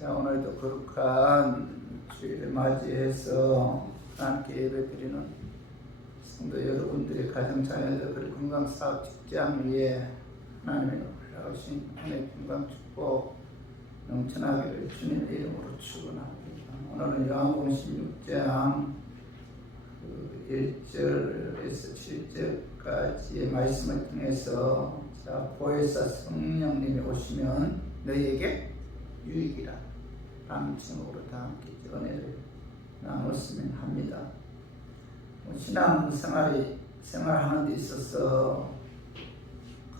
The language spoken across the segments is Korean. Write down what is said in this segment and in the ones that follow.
자, 오늘도 거룩한 주일을 맞이해서 함께 예배드리는 성도 여러분들의 가정 자녀들 그리고 건강사업 직장 위에 하나님의 놀라우신 하나님의 건강 축복 넘쳐나기를 주님의 이름으로 축원합니다. 오늘은 요한복음 16장 1절에서 7절까지의 말씀을 통해서 자, 보혜사 성령님이 오시면 너희에게 유익이라 라는 제목으로 다 함께 은혜를 나눴으면 합니다. 신앙 생활하는 데 있어서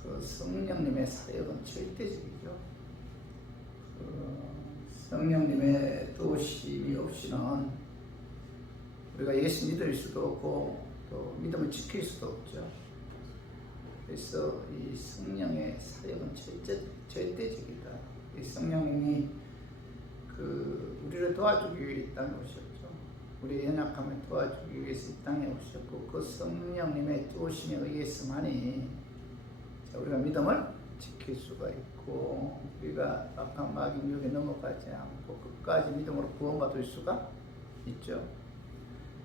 그 성령님의 사역은 절대적이죠. 성령님의 도우심이 없이는 우리가 예수 믿을 수도 없고 또 믿음을 지킬 수도 없죠. 그래서 이 성령의 사역은 절대적이다. 이 성령님이 우리를 도와주기 위해 이 땅에 오셨죠. 우리의 연약함을 도와주기 위해서 이 땅에 오셨고 그 성령님의 도우심에 의해서만이 우리가 믿음을 지킬 수가 있고 우리가 악한 마귀 유혹에 넘어가지 않고 끝까지 믿음으로 구원받을 수가 있죠.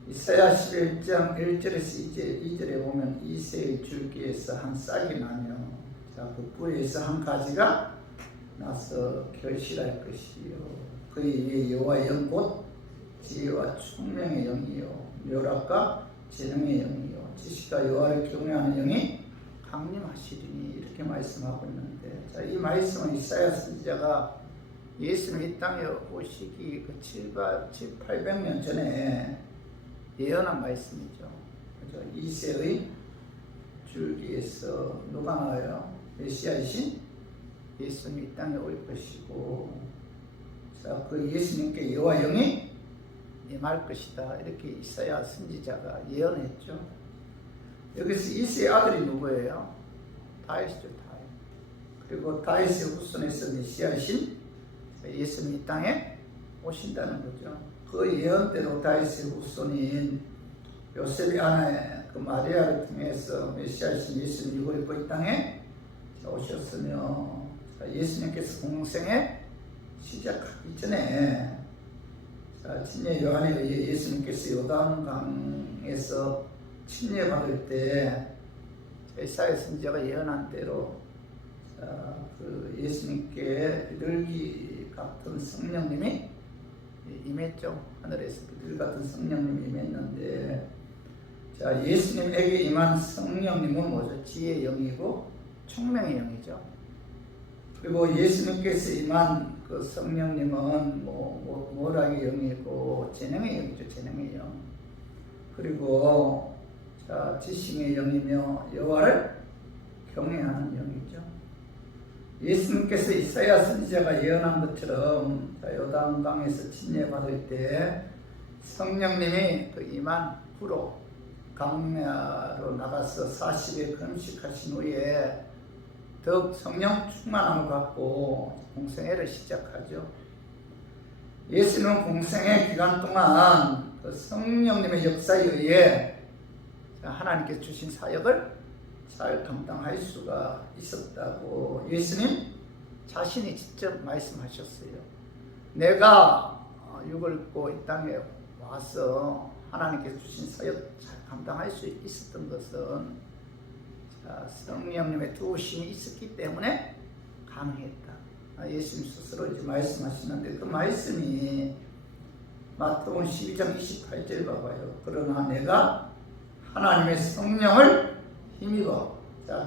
이사야 11장 1절에서 2절에 보면 이새의 줄기에서 한 싹이 나며 그 뿌리에서 한 가지가 나서 결실할 것이요 그의 위에 여호와의 영 곧 지혜와 총명의 영이요 묘락과 재능의 영이요 지식과 여호와를 경외하는 영이 강림하시리니 이렇게 말씀하고 있는데 자, 이 말씀은 이사야 선지자가 예수님이 이 땅에 오시기 700년 전에 예언한 말씀이죠. 그렇죠? 이새의 줄기에서 누가 나와요? 메시아이신 예수님이 이 땅에 올 것이고 자, 그 예수님께 여호와 영이 임할 것이다. 이렇게 이사야 선지자가 예언했죠. 여기서 이새의 아들이 누구예요? 다윗이죠. 다윗. 그리고 다윗의 후손에서 메시아이신 예수님이 이 땅에 오신다는 거죠. 그 예언대로 다윗의 후손인 요셉의 아내 그 마리아를 통해서 메시아이신 예수님이 이곳 이 땅에 오셨으며 예수님께서 공생에 시작하기 전에 친례 요한에 의해 예수님께서 요단강에서 침례 받을 때 이사야 선지자가 예언한 대로 그 예수님께 비둘기 같은 성령님이 임했죠. 하늘에서 비둘기 같은 성령님이 임했는데 자, 예수님에게 임한 성령님은 뭐죠? 지혜의 영이고 총명의 영이죠. 그리고 예수님께서 임한 그 성령님은 모락의 영이고 재능의 영이죠. 재능의 영. 그리고 자, 지식의 영이며 여호와를 경외하는 영이죠. 예수님께서 이사야 선지자가 예언한 것처럼 요단강에서 침례받을 때 성령님이 그 임한 후로 강야로 나가서 40일 금식하신 후에 더욱 성령 충만함을 갖고 공생애를 시작하죠. 예수님은 공생애 기간 동안 그 성령님의 역사에 의해 하나님께서 주신 사역을 잘 감당할 수가 있었다고 예수님 자신이 직접 말씀하셨어요. 내가 육을 입고 이 땅에 와서 하나님께서 주신 사역 잘 감당할 수 있었던 것은 성령님의 도우심이 있었기 때문에 가능했다. 예수님 스스로 이제 말씀하시는데 그 말씀이 마태복음 12장 28절 봐봐요. 그러나 내가 하나님의 성령을 힘입어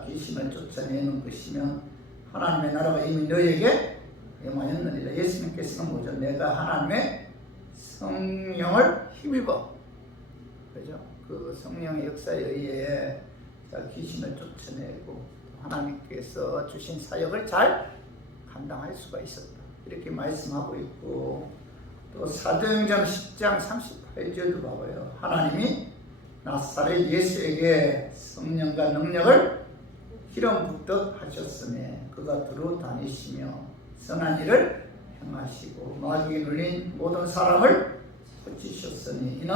귀신을 쫓아내는 것이면 하나님의 나라가 이미 너희에게 임하였느니라. 예수님께서는 뭐죠? 내가 하나님의 성령을 힘입어 그죠? 그 성령의 역사에 의해 귀신을 쫓아내고 하나님께서 주신 사역을 잘 감당할 수가 있었다. 이렇게 말씀하고 있고 또 사도행전 10장 38절도 봐봐요. 하나님이 나사렛 예수에게 성령과 능력을 기름 붓듯 하셨으며 그가 두루 다니시며 선한 일을 행하시고 마귀에 눌린 모든 사람을 고치셨으니 이는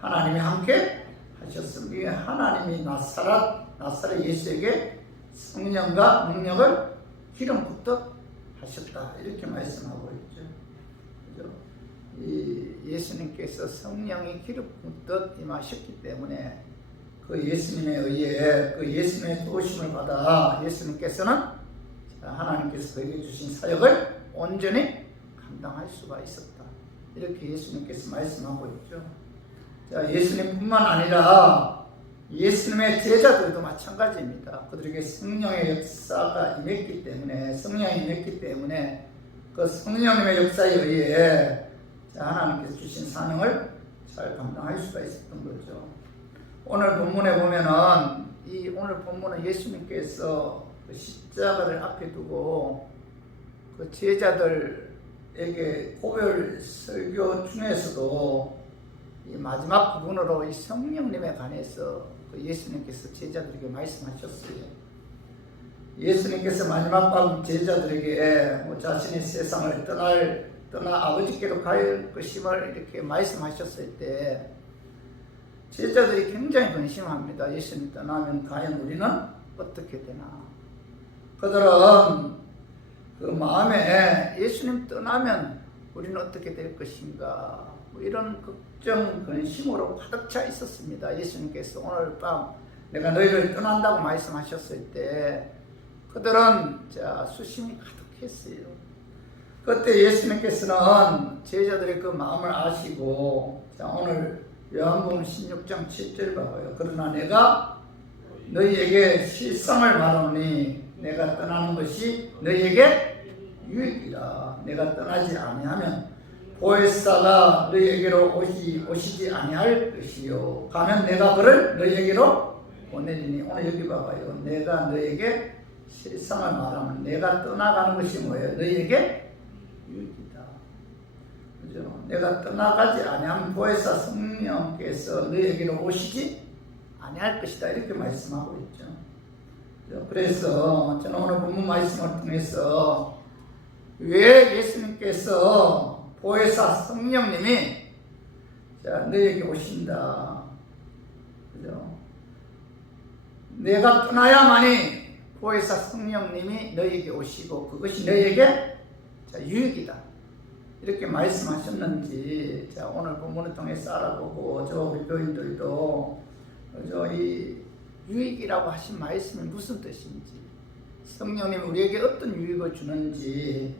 하나님이 함께 하셨으며 하나님이 나사렛 예수에게 성령과 능력을 기름 붓듯 하셨다. 이렇게 말씀하고 있죠. 예수님께서 성령이 기름 붓듯 임하셨기 때문에 그 예수님에 의해 그 예수님의 도우심을 받아 예수님께서는 하나님께서 그에게 주신 사역을 온전히 감당할 수가 있었다. 이렇게 예수님께서 말씀하고 있죠. 자, 예수님뿐만 아니라 예수님의 제자들도 마찬가지입니다. 그들에게 성령의 역사가 임했기 때문에, 성령이 임했기 때문에 그 성령님의 역사에 의해 하나님께서 주신 사명을 잘 감당할 수가 있었던 거죠. 오늘 본문에 보면은 이 오늘 본문은 예수님께서 그 십자가를 앞에 두고 그 제자들에게 고별 설교 중에서도 이 마지막 부분으로 이 성령님에 관해서 그 예수님께서 제자들에게 말씀하셨어요. 예수님께서 마지막 제자들에게 자신의 세상을 떠나 아버지께로 갈 것임을 이렇게 말씀하셨을 때 제자들이 굉장히 근심합니다. 예수님 떠나면 과연 우리는 어떻게 되나? 그들은 그 마음에 예수님 떠나면 우리는 어떻게 될 것인가? 뭐 이런 걱정, 근심으로 가득 차 있었습니다. 예수님께서 오늘 밤 내가 너희를 떠난다고 말씀하셨을 때 그들은 수심이 가득했어요. 그때 예수님께서는 제자들의 그 마음을 아시고 오늘 요한복음 16장 7절 봐봐요. 그러나 내가 너희에게 실상을 말하노니 내가 떠나는 것이 너희에게 유익이라. 내가 떠나지 아니하면 보혜사가 너희에게로 오시지 아니할 것이요 가면 내가 그를 너희에게로 보내리니. 오늘 여기 봐봐요. 내가 너희에게 실상을 말하면 내가 떠나가는 것이 뭐예요? 너희에게 유익이다. 그죠? 내가 떠나가지 아니하면 보혜사 성령께서 너희에게로 오시지 아니할 것이다. 이렇게 말씀하고 있죠. 그래서 저는 오늘 본문 말씀을 통해서 왜 예수님께서 보혜사 성령님이 너희에게 오신다. 그죠? 내가 떠나야만이 보혜사 성령님이 너희에게 오시고 그것이 너희에게 유익이다. 이렇게 말씀하셨는지 오늘 본문을 통해서 알아보고 우리 교인들도 이 유익이라고 하신 말씀이 무슨 뜻인지, 성령님이 우리에게 어떤 유익을 주는지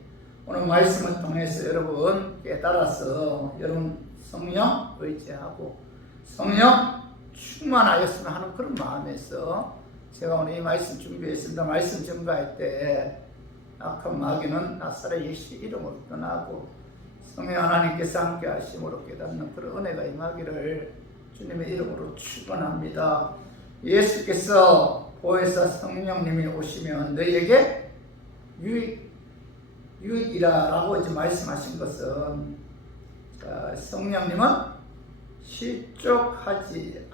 오늘 말씀을 통해서 여러분 깨달아서 여러분 성령 의지하고 성령 충만하였으면 하는 그런 마음에서 제가 오늘 이 말씀 준비했습니다. 말씀 전가할 때 악한 마귀는 나사렛 예수 이름으로 떠나고 성령 하나님께서 함께 하심으로 깨닫는 그런 은혜가 임하기를 주님의 이름으로 축원합니다. 예수께서 보혜사 성령님이 오시면 너희에게 유익이라고 이제 말씀하신 것은 성령님은 실족하지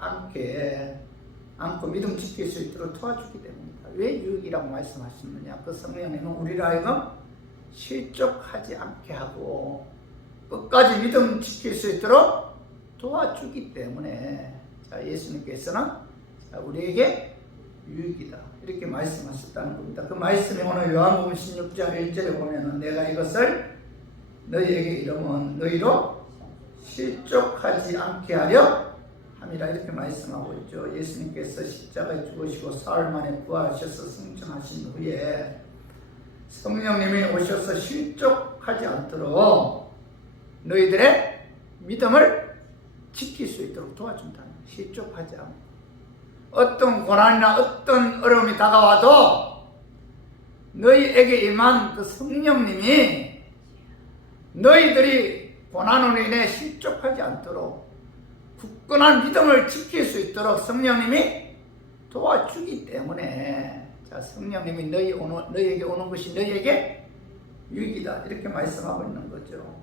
않고 믿음 지킬 수 있도록 도와주기 때문입니다. 왜 유익이라고 말씀하셨느냐? 그 성령님은 우리를 하여금 실족하지 않게 하고 끝까지 믿음 지킬 수 있도록 도와주기 때문에 예수님께서는 우리에게 유익이다 이렇게 말씀하셨다는 겁니다. 그 말씀이 오늘 요한복음 16장 1절에 보면은 내가 이것을 너희에게 이르면 너희로 실족하지 않게 하려 함이라 이렇게 말씀하고 있죠. 예수님께서 십자가에 죽으시고 사흘 만에 부활하셔서 승천하신 후에 성령님이 오셔서 실족하지 않도록 너희들의 믿음을 지킬 수 있도록 도와준다는 거예요. 실족하지 않고 어떤 고난이나 어떤 어려움이 다가와도 너희에게 임한 그 성령님이 너희들이 고난으로 인해 실족하지 않도록 굳건한 믿음을 지킬 수 있도록 성령님이 도와주기 때문에 성령님이 너희에게 오는 것이 너희에게 유익이다 이렇게 말씀하고 있는 거죠.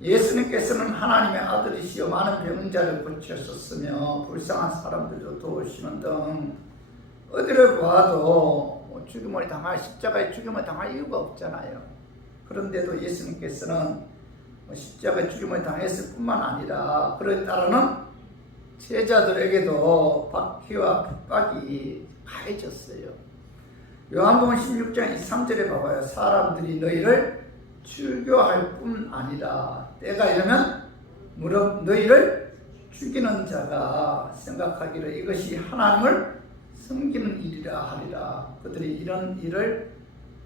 예수님께서는 하나님의 아들이시여 많은 병자를 고치셨으며 불쌍한 사람들도 도우시는 등 어디를 봐도 죽임을 당할 십자가에 죽임을 당할 이유가 없잖아요. 그런데도 예수님께서는 십자가에 죽임을 당했을 뿐만 아니라 그에 따르는 제자들에게도 박해와 핍박이 가해졌어요. 요한복음 16장 23절에 봐봐요. 사람들이 너희를 출교할 뿐 아니라 때가 이르면 무릇 너희를 죽이는 자가 생각하기를 이것이 하나님을 섬기는 일이라 하리라. 그들이 이런 일을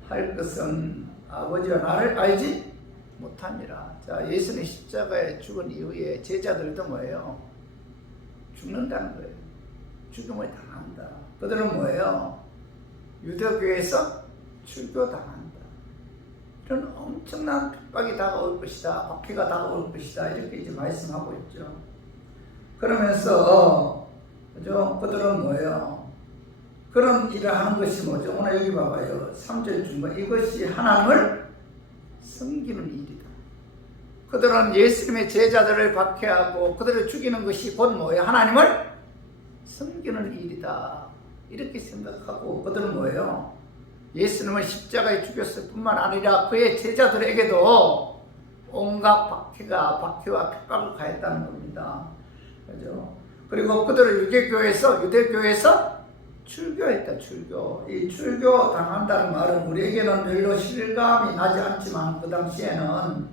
할 것은 아버지와 나를 알지 못함이라. 자, 예수님 십자가에 죽은 이후에 제자들도 뭐예요? 죽는다는 거예요. 죽음을 당한다. 그들은 뭐예요? 유대교에서 출교당한다. 이런 엄청난 핍박이 다가올 것이다. 박해가 다가올 것이다. 이렇게 이제 말씀하고 있죠. 그러면서 그들은 뭐예요? 그런 일을 하는 것이 뭐죠? 오늘 여기 봐봐요. 3절 중반 이것이 하나님을 섬기는 일이다. 그들은 예수님의 제자들을 박해하고 그들을 죽이는 것이 곧 뭐예요? 하나님을 섬기는 일이다. 이렇게 생각하고 그들은 뭐예요? 예수님을 십자가에 죽였을 뿐만 아니라 그의 제자들에게도 온갖 박해와 핍박을 가했다는 겁니다. 그죠? 그리고 그들을 유대교에서 출교했다. 출교. 이 출교 당한다는 말은 우리에게는 별로 실감이 나지 않지만 그 당시에는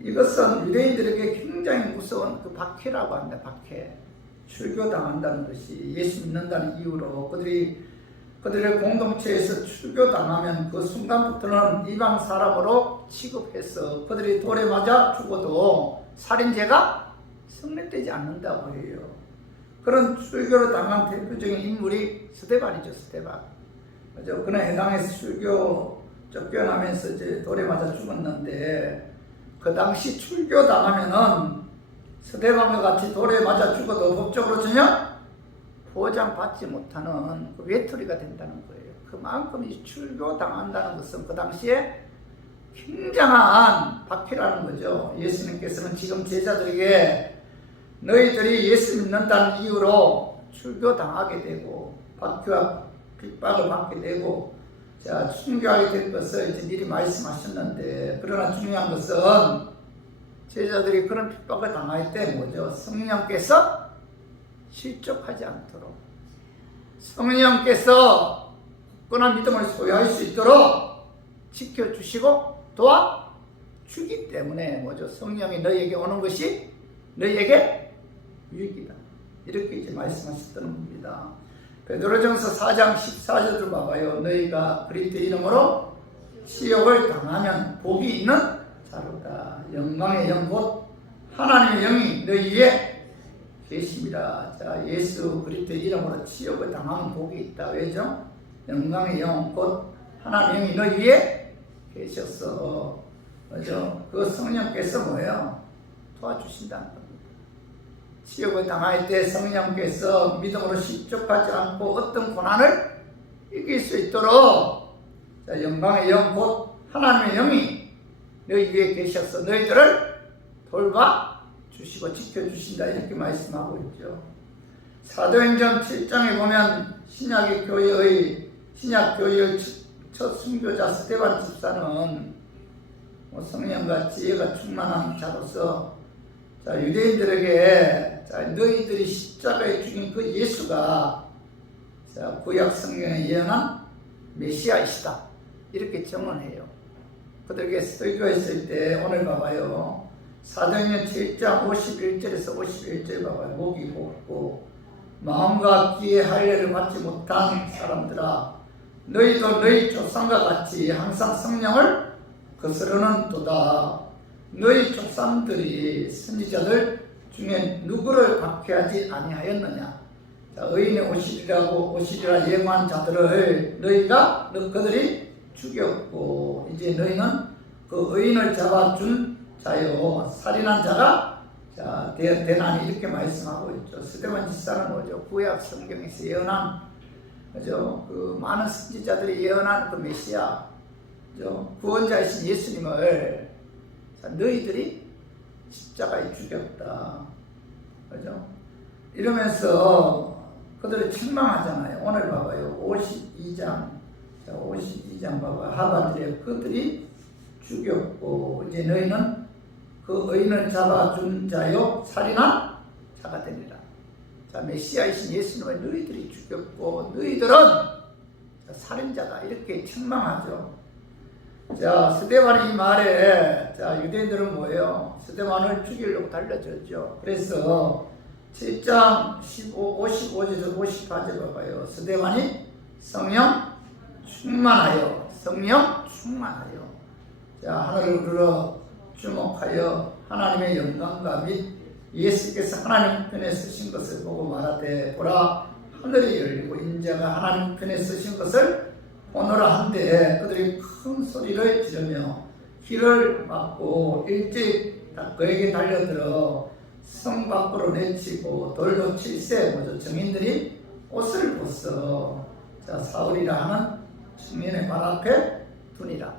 이것은 유대인들에게 굉장히 무서운 그 박해라고 합니다. 박해. 출교 당한다는 것이 예수 믿는다는 이유로 그들의 공동체에서 출교 당하면 그 순간부터는 이방 사람으로 취급해서 그들이 돌에 맞아 죽어도 살인죄가 성립되지 않는다고 해요. 그런 출교를 당한 대표적인 인물이 스데반이죠. 스데반. 그죠? 그는 해당에서 출교 쫓겨나면서 이제 돌에 맞아 죽었는데 그 당시 출교 당하면은 스데반과 같이 돌에 맞아 죽어도 법적으로 전혀 보장받지 못하는 그 외톨이가 된다는 거예요. 그만큼 이 출교 당한다는 것은 그 당시에 굉장한 박해라는 거죠. 예수님께서는 지금 제자들에게 너희들이 예수 믿는다는 이유로 출교 당하게 되고 박해와 핍박을 받게 되고 자 순교하게 될 것을 이제 미리 말씀하셨는데 그러나 중요한 것은 제자들이 그런 핍박을 당할 때 뭐죠? 성령께서 실족하지 않도록 성령께서 굳건한 믿음을 소유할 수 있도록 지켜주시고 도와주기 때문에 뭐죠? 성령이 너희에게 오는 것이 너희에게 유익이다. 이렇게 이제 말씀하셨던 겁니다. 베드로전서 4장 14절을 봐봐요. 너희가 그리스도 이름으로 시욕을 당하면 복이 있는 자로다. 영광의 영 곧 하나님의 영이 너희 위에 계십니다. 자, 예수 그리스도 이름으로 치욕을 당하면 복이 있다. 왜죠? 영광의 영 곧 하나님의 영이 너희 위에 계셔서 그죠? 그 성령께서 뭐예요? 도와주신다는 겁니다. 치욕을 당할 때 성령께서 믿음으로 실족하지 않고 어떤 고난을 이길 수 있도록 자, 영광의 영 곧 하나님의 영이 너희 위에 계셔서 너희들을 돌봐주시고 지켜주신다. 이렇게 말씀하고 있죠. 사도행전 7장에 보면 신약 교회의 첫 순교자 스데반 집사는 성령과 지혜가 충만한 자로서 자, 유대인들에게 자, 너희들이 십자가에 죽인 그 예수가 자, 구약 성경에 예언한 메시아이시다. 이렇게 증언해요. 그들에게 설교했을 때 오늘 봐봐요. 사도행전 7장 51절에서 51절 봐봐요. 목이 곱고 마음과 귀의 할례를 받지 못한 사람들아 너희도 너희 조상과 같이 항상 성령을 거스르는 도다. 너희 조상들이 선지자들 중에 누구를 박해하지 아니하였느냐. 자, 의인의 오시리라 예고한 자들을 그들이 죽였고 이제 너희는 그 의인을 잡아준 자요 살인한 자가 자 되나니 이렇게 말씀하고 있죠. 스데반 집사는 뭐죠? 구약 성경에서 예언한 그죠? 그 많은 선지자들이 예언한 그 메시아 그죠? 구원자이신 예수님을 자, 너희들이 십자가에 죽였다. 그죠? 이러면서 그들을 책망하잖아요. 오늘 봐봐요. 52장 봐봐. 하반절에 그들이 죽였고 이제 너희는 그 의인을 잡아준 자요 살인한 자가 되리라. 자, 메시아이신 예수님을 너희들이 죽였고 너희들은 살인자다. 이렇게 책망하죠. 자, 스데반이 이 말에, 자, 유대인들은 뭐예요? 스데반을 죽이려고 달려들죠. 그래서 7장 55절에서 58절 봐봐요. 스데반이 성령 충만하여, 성령 충만하여. 자, 하늘을 들어 주목하여 하나님의 영광과 및 예수께서 하나님 편에 서신 것을 보고 말하되, 보라, 하늘이 열리고 인자가 하나님 편에 서신 것을 보노라 한데, 그들이 큰 소리를 지르며 길을 막고 일찍 그에게 달려들어 성 밖으로 내치고 돌로 칠세. 뭐죠? 증인들이 옷을 벗어, 자, 사울이라 하는 청년의 발 앞에 두니라.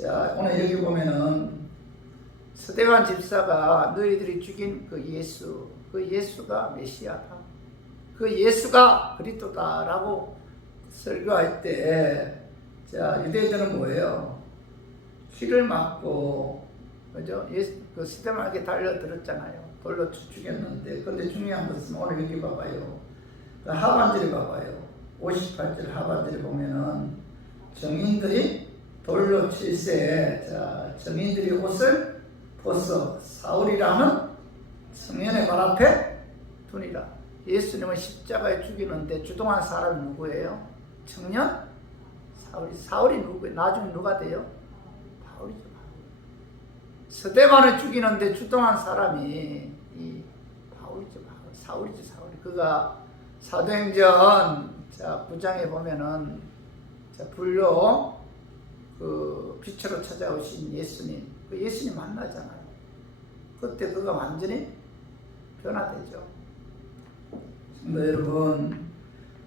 자, 오늘 여기 보면은 스데반 집사가 너희들이 죽인 그 예수가 메시아다, 그 예수가 그리스도다라고 설교할 때, 자, 유대인들은 뭐예요? 길을 막고, 그죠? 그 스데반에게 달려들었잖아요. 돌로 죽였는데. 근데 중요한 것은 오늘 여기 봐봐요. 그 하반절에 봐봐요. 58절 하반절에 보면은 정인들이 돌로 칠세. 자, 정인들이 옷을 벗어 사울이라는 청년의 발 앞에 두니라. 예수님은 십자가에 죽이는데 주동한 사람이 누구예요? 청년? 사울이 누구예요? 나중에 누가 돼요? 바울이죠. 스데반을 죽이는데 주동한 사람이 이 바울이죠. 사울이죠. 그가 사도행전, 자, 9장에 보면은, 자, 불로 그 빛으로 찾아오신 예수님, 그 예수님 만나잖아요. 그때 그가 완전히 변화되죠. 여러분,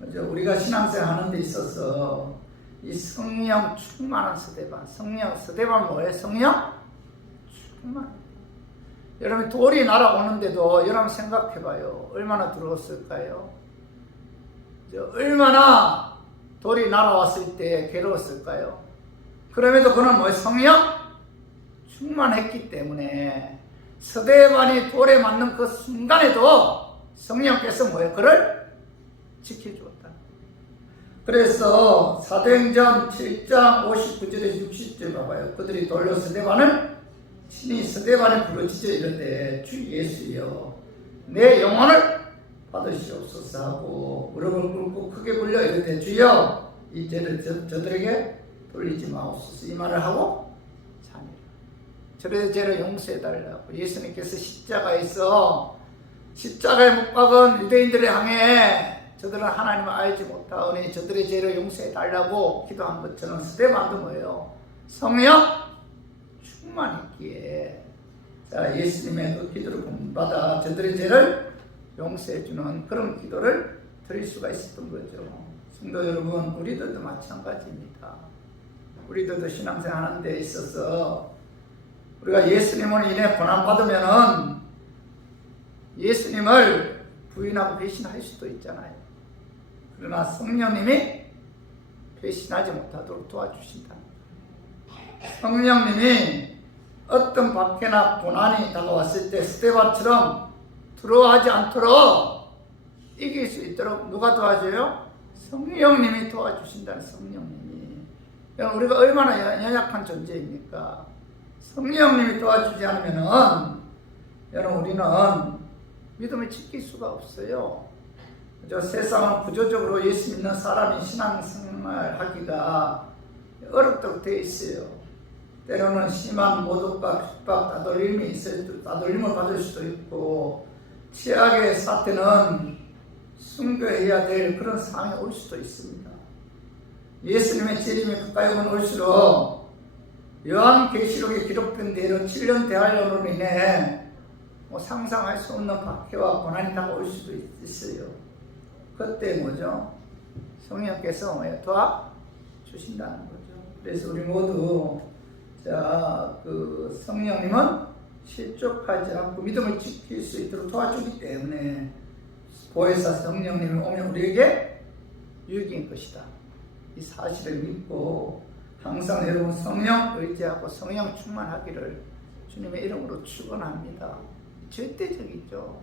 우리가 신앙생활 하는 데 있어서 이 성령 충만한 스데반, 스데반 뭐예요? 성령 충만. 여러분, 돌이 날아오는데도 여러분 생각해봐요. 얼마나 두려웠을까요? 얼마나 돌이 날아왔을 때 괴로웠을까요? 그럼에도 그는 뭐 성령 충만했기 때문에 스데반이 돌에 맞는 그 순간에도 성령께서 뭐예요? 그를 지켜주었다. 그래서 사도행전 7장 59절에서 60절 봐봐요. 그들이 돌로 스데반을 친히 스데반을 부르짖어 이르되, 주 예수여, 내 영혼을 받으시옵소서 하고 무릎을 꿇고 크게 굴려 이르되, 주여, 이 죄를 저들에게 돌리지 마옵소서. 이 말을 하고 자니라. 저들의 죄를 용서해달라고. 예수님께서 십자가에 못 박은 유대인들을 향해 저들은 하나님을 알지 못하오니 저들의 죄를 용서해달라고 기도한 것처럼 스데반도 뭐예요? 성령 충만했기에, 자, 예수님의 그 기도를 본받아 저들의 죄를 용서해주는 그런 기도를 드릴 수가 있었던 거죠. 성도 여러분, 우리들도 마찬가지입니다. 우리들도 신앙생활 하는 데 있어서 우리가 예수님을 인해 고난받으면은 예수님을 부인하고 배신할 수도 있잖아요. 그러나 성령님이 배신하지 못하도록 도와주신다. 성령님이 어떤 박해나 고난이 다가왔을 때 스데반처럼 두려워하지 않도록 이길 수 있도록 누가 도와줘요? 성령님이 도와주신다는. 성령님이. 우리가 얼마나 연약한 존재입니까? 성령님이 도와주지 않으면은 여러분, 우리는 믿음을 지킬 수가 없어요. 저 세상은 구조적으로 예수 믿는 사람이 신앙생활 하기가 어렵도록 되어 있어요. 때로는 심한 모독과 핍박, 따돌림을 받을 수도 있고, 최악의 사태는 순교해야 될 그런 상황이 올 수도 있습니다. 예수님의 재림이 가까이 올수록 요한계시록에 기록된 대로 7년 대환란으로 인해 상상할 수 없는 박해와 고난이 다가올 수도 있어요. 그때 뭐죠? 성령께서 도와주신다는 거죠. 그래서 우리 모두, 자, 그 성령님은 실족하지 않고 믿음을 지킬 수 있도록 도와주기 때문에 보혜사 성령님이 오면 우리에게 유익인 것이다. 이 사실을 믿고 항상 여러분 성령 의지하고 성령 충만하기를 주님의 이름으로 축원합니다. 절대적이죠.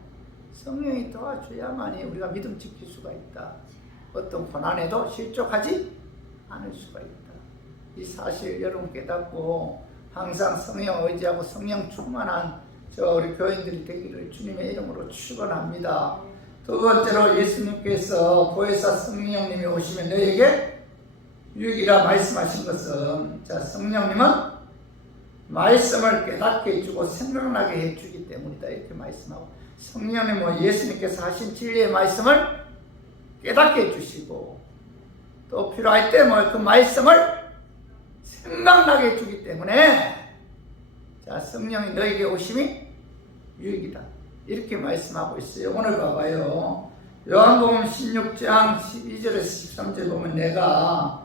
성령이 도와줘야만이 우리가 믿음 지킬 수가 있다. 어떤 고난에도 실족하지 않을 수가 있다. 이 사실 여러분 깨닫고 항상 성령 의지하고 성령 충만한 저 우리 교인들이 되기를 주님의 이름으로 축원합니다. 두 번째로 예수님께서 보혜사 성령님이 오시면 너에게 유익이라 말씀하신 것은, 자, 성령님은 말씀을 깨닫게 해주고 생각나게 해주기 때문이다 이렇게 말씀하고, 성령님은 예수님께서 하신 진리의 말씀을 깨닫게 해주시고 또 필요할 때 그 말씀을 생각나게 해주기 때문에, 자, 성령이 너에게 오심이 유익이다 이렇게 말씀하고 있어요. 오늘 봐봐요. 요한복음 16장 12절에서 13절 보면 내가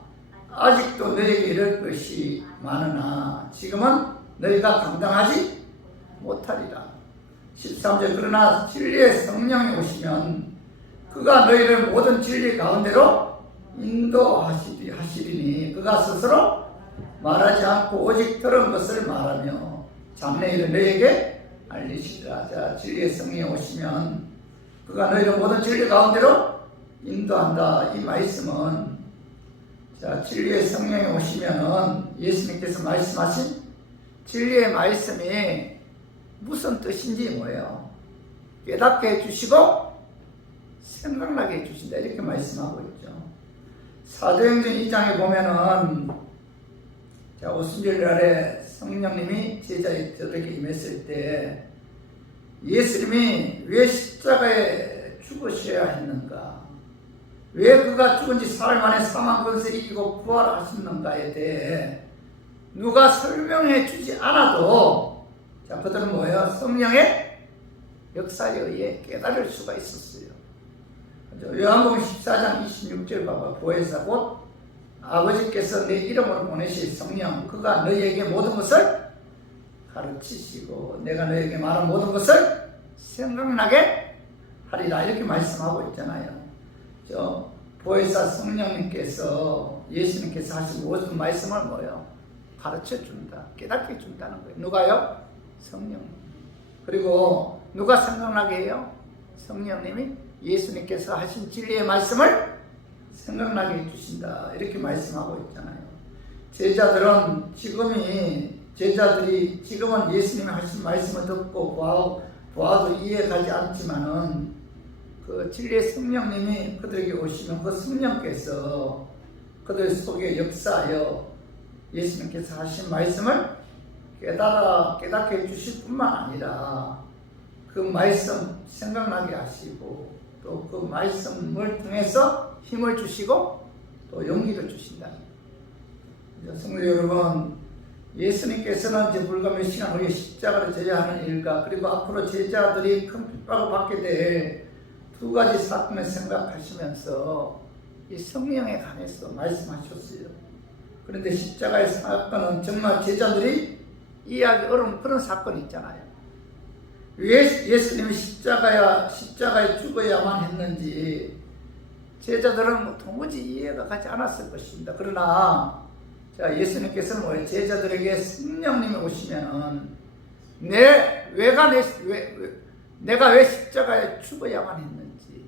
아직도 너에게 이럴 것이 많으나 지금은 너희가 감당하지 못하리라. 13절 그러나 진리의 성령이 오시면 그가 너희를 모든 진리 가운데로 인도하시리니 그가 스스로 말하지 않고 오직 들은 것을 말하며 장래일을 너희에게 알리시리라. 자, 진리의 성령이 오시면 그가 너희를 모든 진리 가운데로 인도한다. 이 말씀은, 자, 진리의 성령이 오시면은 예수님께서 말씀하신 진리의 말씀이 무슨 뜻인지 뭐예요? 깨닫게 해주시고 생각나게 해주신다 이렇게 말씀하고 있죠. 사도행전 2장에 보면은, 자, 오순절 날에 성령님이 제자들에게 임했을 때 예수님이 왜 십자가에 죽으셔야 했는가, 왜 그가 죽은 지 사흘 만에 사망 권세를 이기고 부활하셨는가에 대해 누가 설명해 주지 않아도, 자, 그들은 뭐예요? 성령의 역사에 의해 깨달을 수가 있었어요. 요한복음 14장 26절 봐봐. 보혜사 곧 아버지께서 내 이름으로 보내실 성령 그가 너희에게 모든 것을 가르치시고 내가 너희에게 말한 모든 것을 생각나게 하리라 이렇게 말씀하고 있잖아요. 저 보혜사 성령님께서, 예수님께서 하신 모든 말씀을 뭐예요? 가르쳐 준다, 깨닫게 준다는 거예요. 누가요? 성령님. 그리고 누가 생각나게 해요? 성령님이 예수님께서 하신 진리의 말씀을 생각나게 해주신다 이렇게 말씀하고 있잖아요. 제자들이 지금은 예수님이 하신 말씀을 듣고 보아도 이해가지 않지만은 그 진리의 성령님이 그들에게 오시면 그 성령께서 그들 속에 역사하여 예수님께서 하신 말씀을 깨닫게 해주실 뿐만 아니라 그 말씀 생각나게 하시고 또 그 말씀을 통해서 힘을 주시고 또 용기를 주신다. 성도 여러분, 예수님께서는 이제 불과 몇 시간 후에 십자가를 져야 하는 일과 그리고 앞으로 제자들이 큰 핍박을 받게 될 두 가지 사건을 생각하시면서 이 성령에 관해서 말씀하셨어요. 그런데 십자가의 사건은 정말 제자들이 이해하기 어려운 그런 사건이 있잖아요. 왜 예수님이 십자가에 죽어야만 했는지 제자들은 도무지 이해가 가지 않았을 것입니다. 그러나 자, 예수님께서는 뭐예요? 제자들에게 성령님이 오시면은 내가 왜 십자가에 죽어야만 했는지,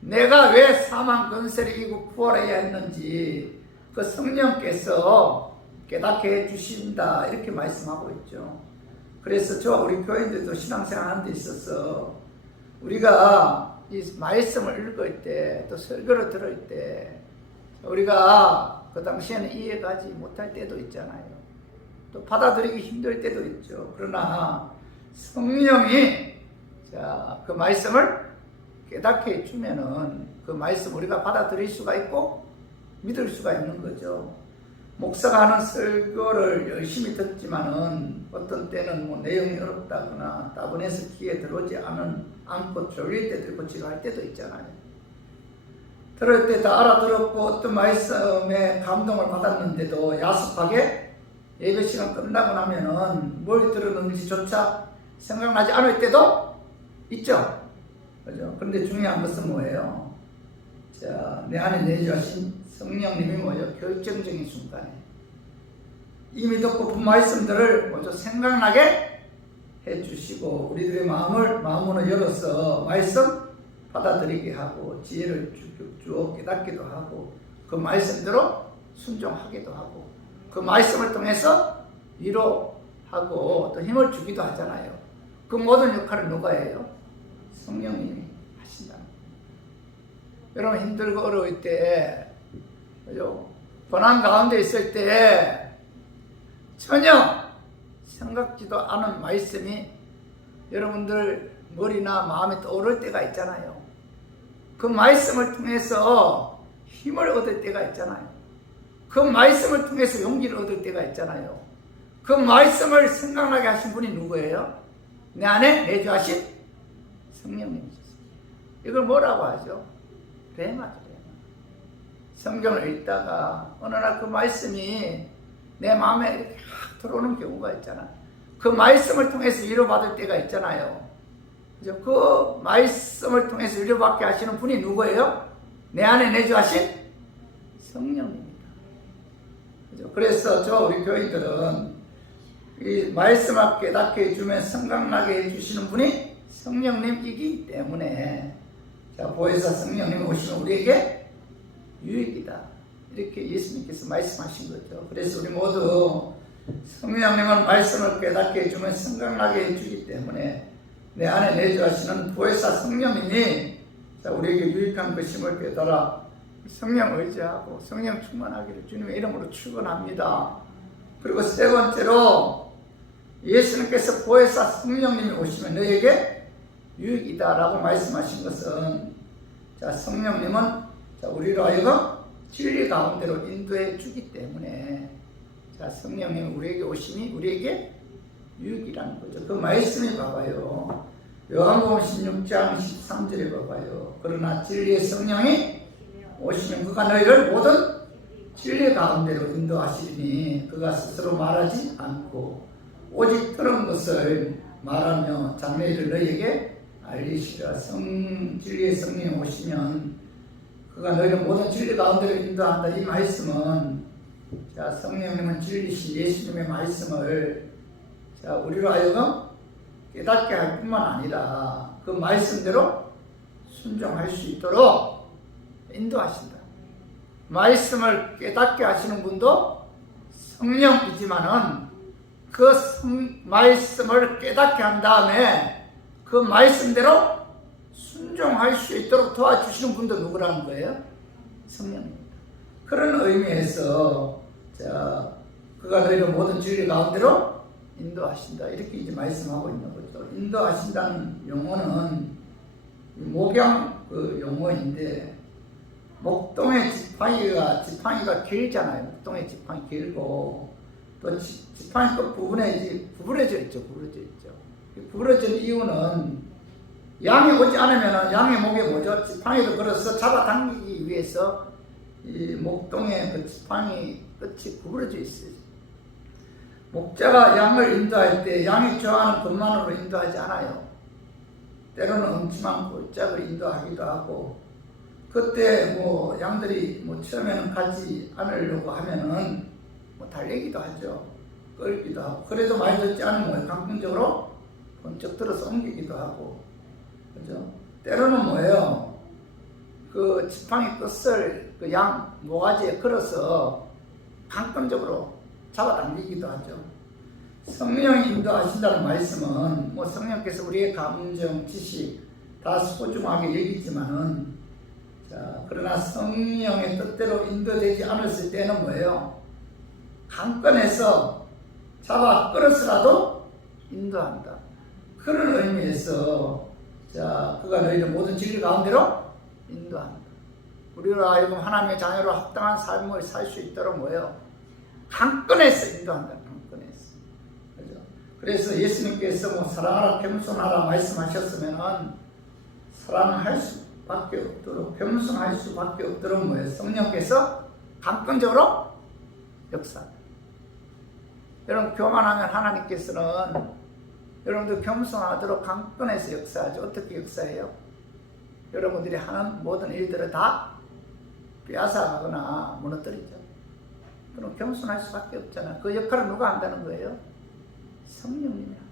내가 왜 사망 권세를 이기고 부활해야 했는지 그 성령께서 깨닫게 해주신다 이렇게 말씀하고 있죠. 그래서 저와 우리 교인들도 신앙생활 하는 데 있어서 우리가 이 말씀을 읽을 때 또 설교를 들을 때 우리가 그 당시에는 이해가지 못할 때도 있잖아요. 또 받아들이기 힘들 때도 있죠. 그러나 성령이 그 말씀을 깨닫게 해주면은 그 말씀 우리가 받아들일 수가 있고 믿을 수가 있는 거죠. 목사가 하는 설교를 열심히 듣지만은 어떤 때는 뭐 내용이 어렵다거나 따분해서 귀에 들어오지 않고 졸릴 때도 있고 지루할 때도 있잖아요. 들을 때 다 알아들었고 어떤 말씀에 감동을 받았는데도 야속하게 예배 시간 끝나고 나면은 뭘 들었는지조차 생각나지 않을 때도 있죠. 그죠? 그런데 중요한 것은 뭐예요? 자, 내 안에 내주신 성령님이 뭐예요? 결정적인 순간에 이미 듣고 본 말씀들을 먼저 생각나게 해주시고 우리들의 마음을 열어서 말씀 받아들이게 하고 지혜를 쭉 깨닫기도 하고 그 말씀대로 순종하기도 하고 그 말씀을 통해서 위로하고 또 힘을 주기도 하잖아요. 그 모든 역할을 누가 해요? 성령님이 하신다. 여러분 힘들고 어려울 때, 그죠? 고난 가운데 있을 때 전혀 생각지도 않은 말씀이 여러분들 머리나 마음에 떠오를 때가 있잖아요. 그 말씀을 통해서 힘을 얻을 때가 있잖아요. 그 말씀을 통해서 용기를 얻을 때가 있잖아요. 그 말씀을 생각나게 하신 분이 누구예요? 내 안에 내주하신 성령님이셨어요. 이걸 뭐라고 하죠? 레마죠. 성경을 읽다가 어느 날 그 말씀이 내 마음에 이렇게 확 들어오는 경우가 있잖아요. 그 말씀을 통해서 위로받을 때가 있잖아요. 그죠? 그 말씀을 통해서 위로받게 하시는 분이 누구예요? 내 안에 내주하신 성령입니다. 그죠? 그래서 우리 교인들은 이 말씀을 깨닫게 해주면 생각나게 해주시는 분이 성령님이기 때문에 보혜사 성령님 오시면 우리에게 유익이다. 이렇게 예수님께서 말씀하신 거죠. 그래서 우리 모두 성령님은 말씀을 깨닫게 해주면 생각나게 해주기 때문에 내 안에 내주하시는 보혜사 성령님이 우리에게 유익한 것임을 깨달아 성령 의지하고 성령 충만하기를 주님의 이름으로 축원합니다. 그리고 세 번째로 예수님께서 보혜사 성령님이 오시면 너에게 유익이다라고 말씀하신 것은 성령님은 우리로 하여금 진리 가운데로 인도해 주기 때문에 성령님이 우리에게 오심이 우리에게 유익이라는 거죠. 그 말씀이 봐봐요. 요한복음 16장 13절에 봐봐요. 그러나 진리의 성령이 오시면 그가 너희를 모든 진리 가운데로 인도하시리니 그가 스스로 말하지 않고 오직 들은 것을 말하며 장래일을 너희에게 알리시라. 진리의 성령이 오시면 그가 너희를 모든 진리 가운데로 인도한다. 이 말씀은 성령님은 진리신 예수님의 말씀을 우리로 하여금 깨닫게 할 뿐만 아니라 그 말씀대로 순종할 수 있도록 인도하신다. 말씀을 깨닫게 하시는 분도 성령이지만은 그 말씀을 깨닫게 한 다음에 그 말씀대로 순종할 수 있도록 도와주시는 분도 누구라는 거예요? 성령입니다. 그런 의미에서 그가 너희를 모든 진리 가운데로 인도하신다. 이렇게 이제 말씀하고 있는 거죠. 인도하신다는 용어는 목양 그 용어인데 목동의 지팡이가 길잖아요. 목동의 지팡이 길고 또 지팡이 끝 부분에 이제 구부러져 있죠. 구부러진 이유는 양이 오지 않으면 양의 목에 뭐죠? 지팡이를 걸어서 잡아당기기 위해서 이 목동의 그 지팡이 끝이 구부러져 있어요. 목자가 양을 인도할 때 양이 좋아하는 것만으로 인도하지 않아요. 때로는 엄침한 골짜기를 인도하기도 하고 그때 양들이 처음에는 가지 않으려고 하면은 달리기도 하죠. 끌기도 하고 그래도 많이 듣지 않으면 감정적으로 번쩍 들어서 옮기기도 하고 그죠? 때로는 그 지팡이 끝을 그 양 모가지에 걸어서 강권적으로 잡아당기기도 하죠. 성령이 인도하신다는 말씀은 성령께서 우리의 감정, 지식 다 소중하게 여기지만은 그러나 성령의 뜻대로 인도되지 않았을 때는 강권해서 잡아 끌어서라도 인도한다. 그런 의미에서 그가 너희를 모든 진리 가운데로 인도한다. 우리로 하여금 하나님의 자녀로 합당한 삶을 살 수 있도록 강권해서 인도한다. 강권해서. 그죠? 그래서 예수님께서 사랑하라 겸손하라 말씀하셨으면은 사랑할 수밖에 없도록 겸손할 수밖에 없도록 성령께서 강권적으로 역사한다. 여러분 교만하면 하나님께서는 여러분들 겸손하도록 강권해서 역사하죠. 어떻게 역사해요? 여러분들이 하는 모든 일들을 다 빼앗아가거나 무너뜨리죠. 그럼 겸손할 수밖에 없잖아. 그 역할을 누가 한다는 거예요? 성령님이 하는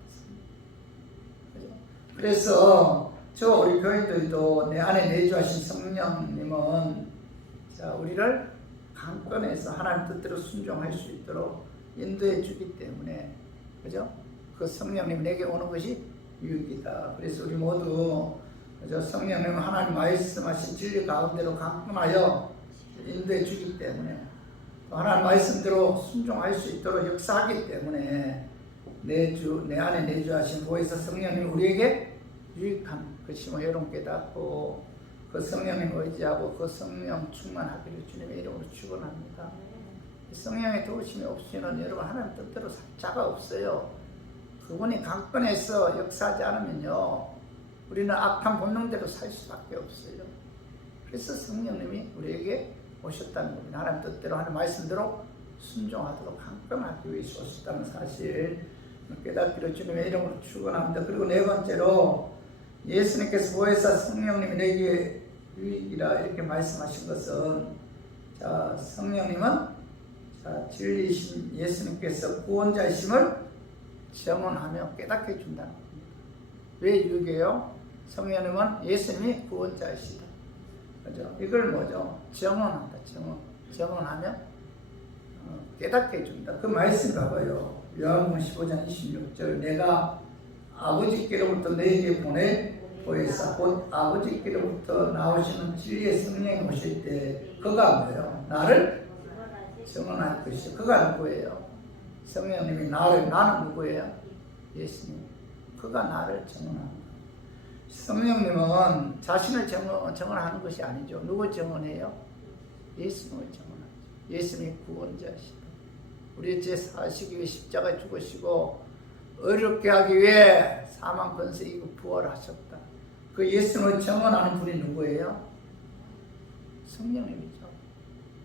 거죠. 그래서 우리 교인들도 내 안에 내주하신 성령님은 우리를 강권해서 하나님 뜻대로 순종할 수 있도록 인도해 주기 때문에, 그죠? 그 성령님 내게 오는 것이 유익이다. 그래서 우리 모두, 그죠? 성령님 하나님 말씀하신 진리 가운데로 강권하여 인도해 주기 때문에, 하나님 말씀대로 순종할 수 있도록 역사하기 때문에 내 안에 내주하신 보혜사 성령님 성령님 유익한 것임을 여러분 깨닫고 그 성령님 의지하고 그 성령 충만하기를 주님의 이름으로 축원합니다. 성령의 도우심이 없이는 여러분 하나님 뜻대로 살 자가 없어요. 그분이 강권해서 역사하지 않으면요 우리는 악한 본능대로 살 수밖에 없어요. 그래서 성령님이 우리에게 오셨다는 겁니다. 하나님 뜻대로 하는 말씀대로 순종하도록 강권하기 위해서 오셨다는 사실 깨닫기를 주님의 이름으로 축원합니다. 그리고 네 번째로 예수님께서 보혜사 성령님이 내게 유익이라 이렇게 말씀하신 것은, 자, 성령님은 진리이신 예수님께서 구원자이심을 증언하며 깨닫게 해준다는 겁니다. 왜 유익이에요? 성령님은 예수님이 구원자이시다. 그죠? 이걸 뭐죠? 증언한다. 증언하며 깨닫게 해준다. 그 말씀 봐봐요. 요한복음 15장 26절 내가 아버지께로부터 너에게 보낼 보혜사 곧 아버지께로부터 나오시는 진리의 성령이 오실 때 그가 뭐예요? 나를 증언할 것이요. 그가 누구예요? 성령님이 나는 누구예요? 예수님. 그가 나를 증언합니다. 성령님은 자신을 증언하는 것이 아니죠. 누구 증언해요? 예수님을 증언하죠. 예수님이 구원자시다. 우리의 죄 사하시기 위해 십자가에 죽으시고 어렵게 하기 위해 사망 권세 이고 부활하셨다. 그 예수님을 증언하는 분이 누구예요? 성령님이죠.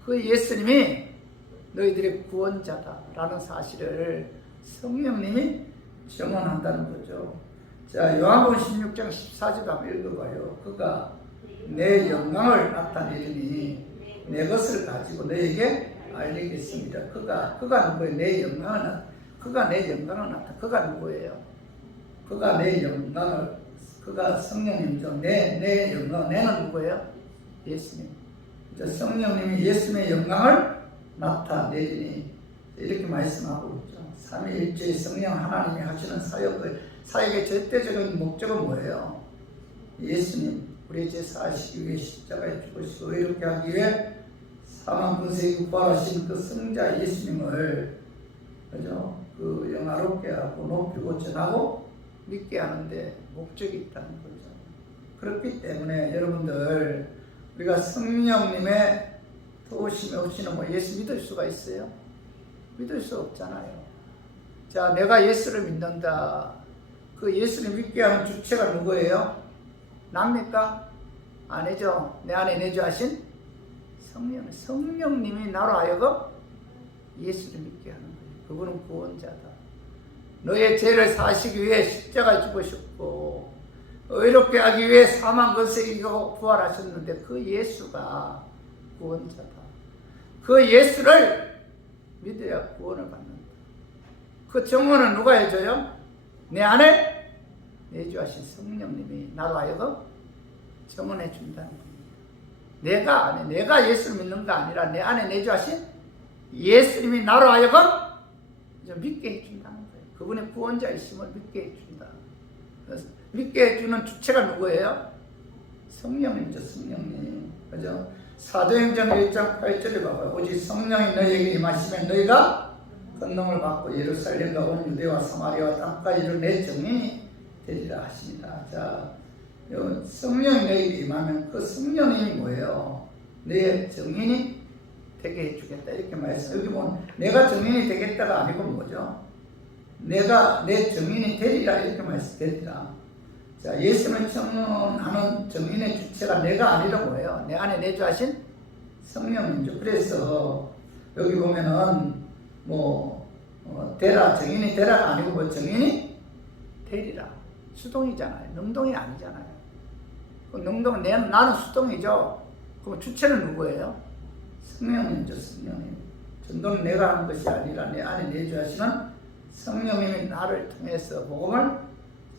그 예수님이 너희들의 구원자다라는 사실을 성령님이 증언한다는 거죠. 자, 요한복음 16장 14절도 한번 읽어봐요. 그가 내 영광을 나타내리니 내 것을 가지고 너에게 알리겠습니다. 그가 누구예요? 내 영광을 그가 누구예요? 그가 내 영광을, 그가 성령님이죠. 내 영광, 내는 누구예요? 예수님. 성령님이 예수님의 영광을 나타내리니 이렇게 말씀하고 있죠. 삼위일체의 성령 하나님이 하시는 사역의 절대적인 목적은 뭐예요? 예수님, 우리의 죄 사하시기 위해 십자가에 죽으시고 이렇게 하기 위해 사망 권세에 부활하신 그 성자 예수님을, 그죠? 그 영화롭게 하고 높이고 전하고 믿게 하는데 목적이 있다는 거죠. 그렇기 때문에 여러분들 우리가 성령님의 도우심이 없이는 뭐 예수 믿을 수가 있어요? 믿을 수 없잖아요. 자, 내가 예수를 믿는다. 그 예수를 믿게 하는 주체가 누구예요? 납니까? 아니죠. 내 안에 내주하신 성령님이 나로 하여금 예수를 믿게 하는 거예요. 그분은 구원자다. 너의 죄를 사하시기 위해 십자가에 죽으셨고 의롭게 하기 위해 사망 권세 이기고 부활하셨는데 그 예수가 구원자다. 그 예수를 믿어야 구원을 받는다. 그 증언은 누가 해줘요? 내 안에 내주하신 성령님이 나로 하여금 증언해 준다는 겁니다. 내가 예수를 믿는가 아니라 내 안에 내주하신 예수님이 나로 하여금 믿게 해준다는 거예요. 그분의 구원자이심을 믿게 해준다. 믿게 해주는 주체가 누구예요? 성령님이죠. 성령님. 그죠? 사도행전 1장 8절에 봐봐요. 오직 성령이 너희에게 임하시면 너희가 권능을 받고 예루살렘과 온 유대와 사마리아와 땅까지 이른 내 증인이 되리라 하십니다. 자, 성령이 너희에게 임하면 그 성령이 뭐예요? 내 증인이 되게 해주겠다. 이렇게 말씀. 여기 보면 내가 증인이 되겠다가 아니고 뭐죠? 내가 내 증인이 되리라. 이렇게 말씀되리라. 자, 예수를 증언하는 증인의 주체가 내가 아니라 뭐예요? 내 안에 내주하신 성령이죠. 그래서 여기 보면은 되라, 증인이 되라가 아니고 뭐 증인이 되리라. 수동이잖아요. 능동이 아니잖아요. 그 능동은 나는 수동이죠. 그럼 주체는 누구예요? 성령님이죠. 성령님. 전도는 내가 하는 것이 아니라 내 안에 내주하시는 성령님이 나를 통해서 복음을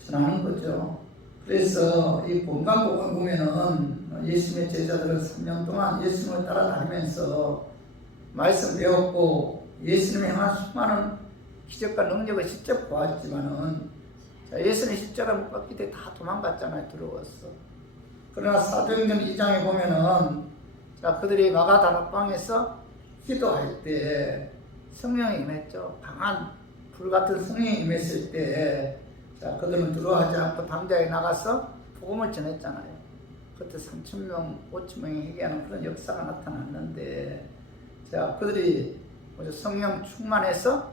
전하는 거죠. 그래서 이 본강복음 보면은 예수님의 제자들은 3년 동안 예수님을 따라다니면서 말씀 배웠고 예수님이 향한 수많은 기적과 능력을 직접 보았지만은 예수님 십자가 못 박기 때 다 도망갔잖아요. 들어왔어. 그러나 사도행전 2장에 보면은 그들이 마가다락방에서 기도할 때 성령이 임했죠. 강한 불같은 성령이 임했을 때 그들은 두려워하지 않고 담대하게 나가서 복음을 전했잖아요. 그때 3,000명, 5,000명이 회개하는 그런 역사가 나타났는데 그들이 성령 충만해서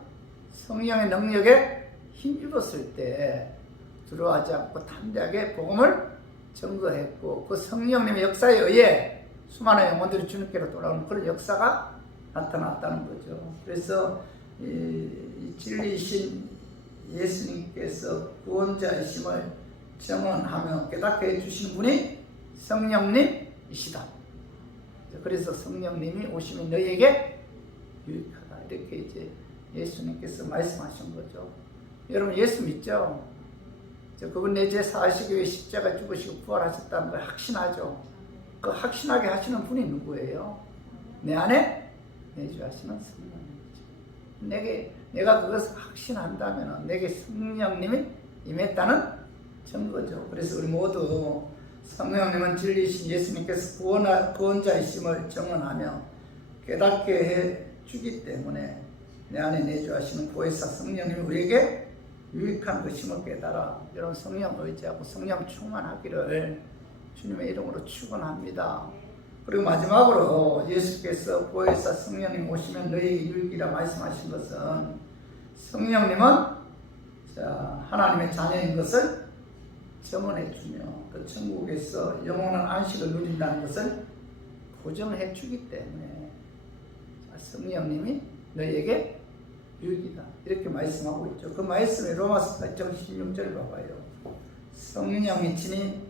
성령의 능력에 힘입었을 때 두려워하지 않고 담대하게 복음을 증거했고 그 성령님의 역사에 의해 수많은 영혼들이 주님께로 돌아오는 그런 역사가 나타났다는 거죠. 그래서 이 진리이신 예수님께서 구원자이심을 증언하며 깨닫게 해주신 분이 성령님이시다. 그래서 성령님이 오시면 너희에게 유익하다. 이렇게 이제 예수님께서 말씀하신 거죠. 여러분 예수 믿죠? 그분 내 죄 사하시기 위해 십자가 죽으시고 부활하셨다는 걸 확신하죠. 그 확신하게 하시는 분이 누구예요? 내 안에 내주하시는 성령님이죠. 내가 그것을 확신한다면 내게 성령님이 임했다는 증거죠. 그래서 우리 모두 성령님은 진리이신 예수님께서 구원자이심을 증언하며 깨닫게 해 주기 때문에 내 안에 내주하시는 보혜사 성령님이 우리에게 유익한 것임을 깨달아 여러분 성령 의지하고 성령 충만하기를 주님의 이름으로 축원합니다. 그리고 마지막으로 예수께서 보혜사 성령님 오시면 너희에게 유익이라 말씀하신 것은 성령님은 하나님의 자녀인 것을 증언해 주며 그 천국에서 영원한 안식을 누린다는 것을 보증해 주기 때문에 성령님이 너희에게 유익이다. 이렇게 말씀하고 있죠. 그 말씀에 로마서 8장 16절 봐봐요. 성령이 친히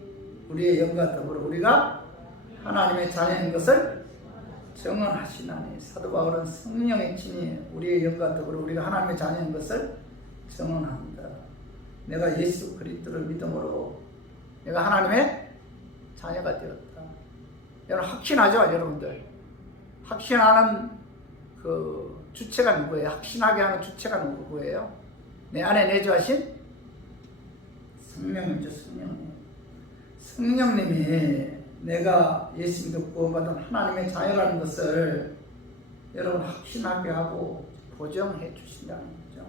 우리의 영과 더불어 우리가 하나님의 자녀인 것을 증언하시나니 사도 바울은 성령이 친히 우리의 영과 더불어 우리가 하나님의 자녀인 것을 증언합니다. 내가 예수 그리스도를 믿음으로 내가 하나님의 자녀가 되었다. 여러분 확신하죠, 여러분들? 확신하는 그 주체가 누구예요? 확신하게 하는 주체가 누구예요? 내 안에 내주하신 성령님이죠, 성령님. 성령님이 내가 예수 믿고 구원받은 하나님의 자녀라는 것을 여러분 확신하게 하고 보정해 주신다는 거죠.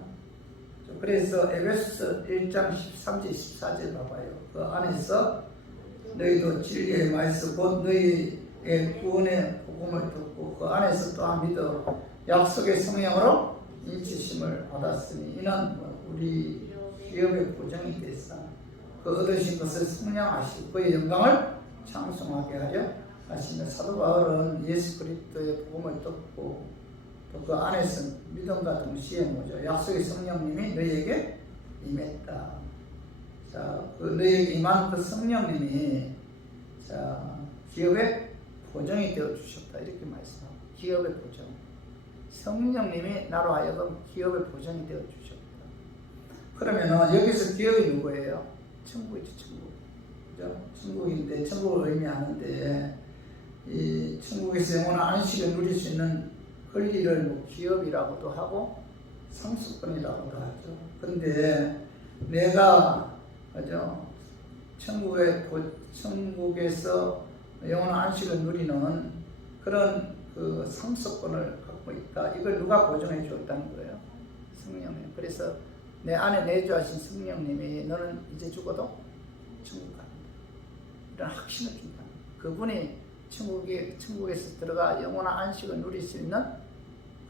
그래서 에베소서 1장 13절 14절 봐봐요. 그 안에서 너희도 진리의 말씀 곧 너희의 구원의 복음을 듣고 그 안에서 또한 믿어 약속의 성령으로 인치심을 받았으니 이는 우리 기업의 보장이 됐사 그 얻으신 것을 성령하시고 그의 영광을 찬송하게 하려 하시며 사도 바울은 예수 그리스도의 복음을 듣고 또 그 안에서 믿음과 동시에 뭐죠? 약속의 성령님이 너희에게 임했다. 그 너희에게 임한 그 성령님이 기업의 보정이 되어 주셨다. 이렇게 말씀하고 기업의 보정. 성령님이 나로 하여금 기업의 보정이 되어 주셨다. 그러면 여기서 기업이 누구예요? 천국이죠, 천국. 그죠? 천국인데 천국을 의미하는데 이 천국에서 영원한 안식을 누릴 수 있는 권리를 뭐 기업이라고도 하고 상속권이라고도 하죠. 근데 내가 그죠? 천국에서 영원한 안식을 누리는 그런 그 상속권을 갖고 있다. 이걸 누가 보증해 주었다는 거예요? 성령님. 그래서 내 안에 내주하신 성령님이 너는 이제 죽어도 천국 갑니다. 이런 확신을 준다. 그분이 천국에서 들어가 영원한 안식을 누릴 수 있는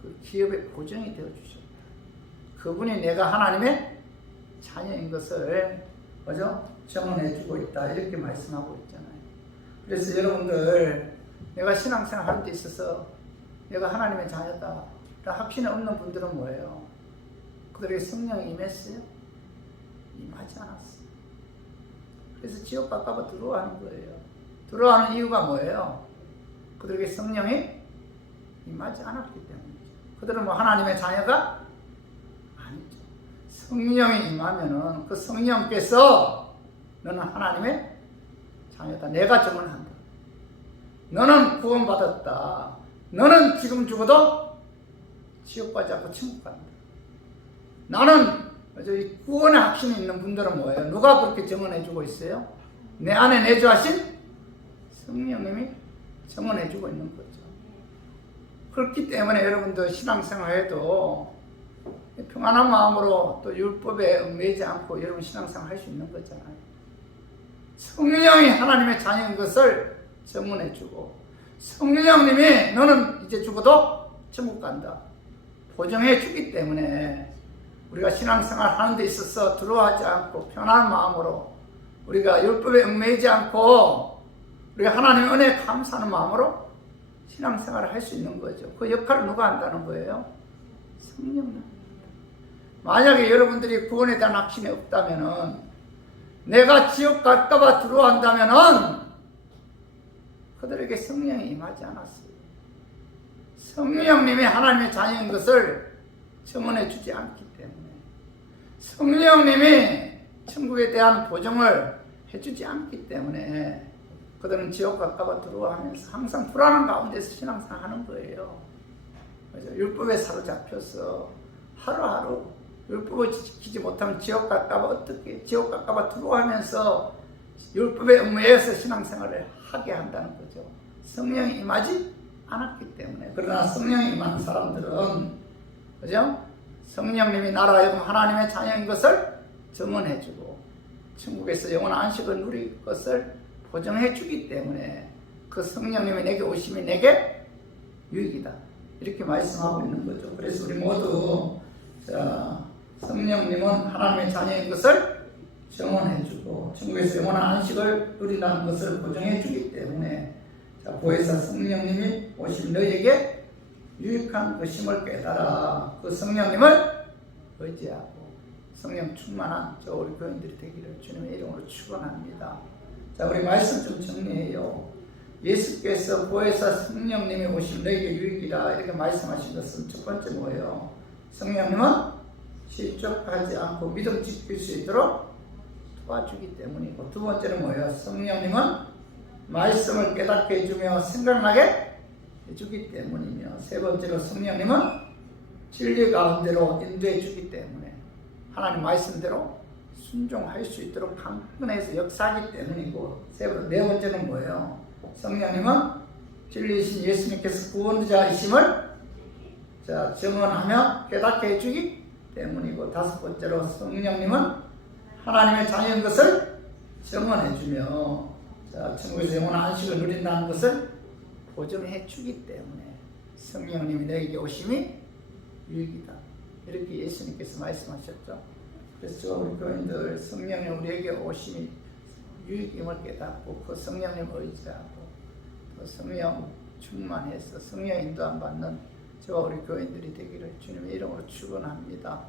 그 기업의 보증이 되어 주셨다. 그분이 내가 하나님의 자녀인 것을 증언해 주고 있다. 이렇게 말씀하고 있잖아요. 그래서 여러분들 내가 신앙생활 하는 데 있어서 내가 하나님의 자녀다. 확신이 없는 분들은 뭐예요? 그들에게 성령이 임했어요? 임하지 않았어요. 그래서 지옥 갈까봐 두려워하는 거예요. 두려워하는 이유가 뭐예요? 그들에게 성령이 임하지 않았기 때문이죠. 그들은 뭐 하나님의 자녀가 아니죠. 성령이 임하면은 그 성령께서 너는 하나님의 자녀다. 내가 증언한다. 너는 구원받았다. 너는 지금 죽어도 지옥 가지 않고 천국 간다. 나는 이 구원의 확신이 있는 분들은 뭐예요? 누가 그렇게 증언해주고 있어요? 내 안에 내주하신 성령님이 증언해주고 있는 거죠. 그렇기 때문에 여러분들 신앙생활해도 평안한 마음으로 또 율법에 얽매이지 않고 여러분 신앙생활 할 수 있는 거잖아요. 성령이 하나님의 자녀인 것을 증언해주고 성령님이 너는 이제 죽어도 천국 간다 보증해 주기 때문에 우리가 신앙생활 하는 데 있어서 두려워하지 않고 편안한 마음으로 우리가 율법에 얽매이지 않고 우리가 하나님의 은혜에 감사하는 마음으로 신앙생활을 할 수 있는 거죠. 그 역할을 누가 한다는 거예요? 성령님. 만약에 여러분들이 구원에 대한 확신이 없다면은 내가 지옥 갈까봐 두려워한다면은 그들에게 성령이 임하지 않았어요. 성령님이 하나님의 자녀인 것을 증언해 주지 않기 때문에 성령님이 천국에 대한 보증을 해주지 않기 때문에 그들은 지옥 갈까봐 두려워하면서 항상 불안한 가운데서 신앙생활 하는 거예요. 그래서 율법에 사로잡혀서 하루하루 율법을 지키지 못하면 지옥 갈까봐 어떻게 지옥 갈까봐 두려워하면서 율법에 얽매여서 신앙생활을 하게 한다는 거죠. 성령이 임하지 않았기 때문에. 그러나 성령이 임한 사람들은 그죠? 성령님이 나라 영혼 하나님의 자녀인 것을 증언해주고 천국에서 영원한 안식을 누릴 것을 보증해 주기 때문에 그 성령님이 내게 오심이 내게 유익이다 이렇게 말씀하고 있는 거죠. 그래서 우리 모두 성령님은 하나님의 자녀인 것을 증언해 주고 천국에서 영원한 안식을 누린다는 것을 보증해 주기 때문에 보혜사 성령님이 오신 너에게 유익한 것임을 깨달아 그 성령님을 의지하고 성령 충만한 저 우리 교인들이 되기를 주님의 이름으로 축원합니다. 자, 우리 말씀 좀 정리해요. 예수께서 보혜사 성령님이 오신 너에게 유익이라 이렇게 말씀하신 것은 첫 번째 뭐예요? 성령님은 실족하지 않고 믿음 지킬 수 있도록 도와주기 때문이고 두 번째는 뭐예요? 성령님은 말씀을 깨닫게 해주며 생각나게 해주기 때문이며 세 번째로 성령님은 진리 가운데로 인도해 주기 때문에 하나님 말씀대로 순종할 수 있도록 강건해서 역사하기 때문이고 네 번째는 뭐예요? 성령님은 진리이신 예수님께서 구원자이심을 증언하며 깨닫게 해주기 때문이고 다섯 번째로 성령님은 하나님의 자녀인 것을 증언해주며 천국에서 영원한 안식을 누린다는 것을 보증해 주기 때문에 성령님이 너에게 오심이 유익이다 이렇게 예수님께서 말씀하셨죠. 그래서 우리 교인들 성령님 우리에게 오심이 유익임을 깨닫고 그 성령님 의지하고 그 성령 충만해서 성령 인도함 받는 저와 우리 교인들이 되기를 주님의 이름으로 축원합니다.